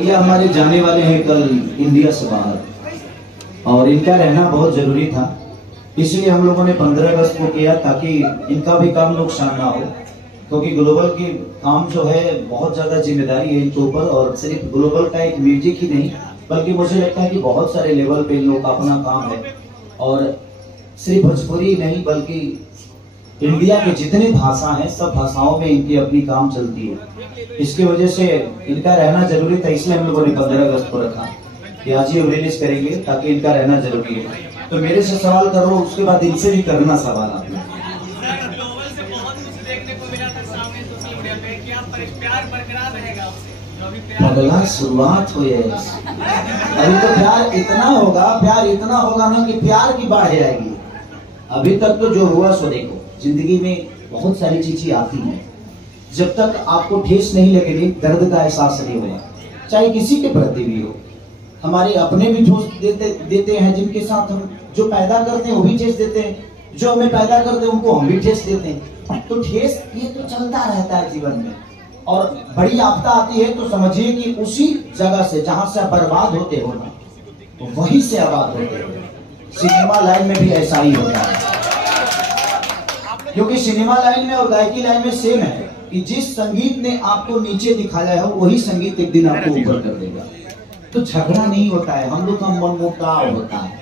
ये हमारे जाने वाले हैं कल इंडिया से बाहर, और इनका रहना बहुत जरूरी था। इसलिए हम लोगों ने 15 अगस्त को किया ताकि इनका भी काम नुकसान ना हो, क्योंकि ग्लोबल की काम जो है बहुत ज्यादा जिम्मेदारी है इनके ऊपर। और सिर्फ ग्लोबल का एक म्यूजिक ही नहीं, बल्कि मुझे लगता है कि बहुत सारे लेवल पे इन लोगों का अपना काम है। और सिर्फ भोजपुरी नहीं बल्कि इंडिया के जितने भाषा हैं सब भाषाओं में इनकी अपनी काम चलती है। इसकी वजह से इनका रहना जरूरी था, इसलिए हम लोगों ने 15 अगस्त को रखा कि आज ही रिलीज करेंगे ताकि इनका रहना जरूरी है। तो मेरे से सवाल करो, उसके बाद इनसे भी करना सवाल आपने। अगला शुरुआत हुई है, अभी तो प्यार इतना होगा ना कि प्यार की बाढ़ आएगी। अभी तक तो जो हुआ सो देखो, जिंदगी में बहुत सारी चीजें आती हैं, जब तक आपको ठेस नहीं लगेगी दर्द का एहसास नहीं होगा, चाहे किसी के प्रति भी हो। हमारे अपने भी ठोस देते हैं, जिनके साथ हम जो पैदा करते हैं वो भी ठेस देते हैं, जो हमें पैदा करते हैं उनको हम भी ठेस देते हैं। तो ठेस ये तो चलता रहता है जीवन में। और बड़ी आपदा आती है तो समझिए कि उसी जगह से जहां से बर्बाद होते हो ना, तो वहीं से आबाद होते हो। सिनेमा लाइन में भी ऐसा ही होता है, क्योंकि सिनेमा लाइन में और गायकी लाइन में सेम है कि जिस संगीत ने आपको नीचे दिखाया है वही संगीत एक दिन आपको ऊपर कर देगा। तो झगड़ा नहीं होता है, हम लोग का मनमुटाव होता है।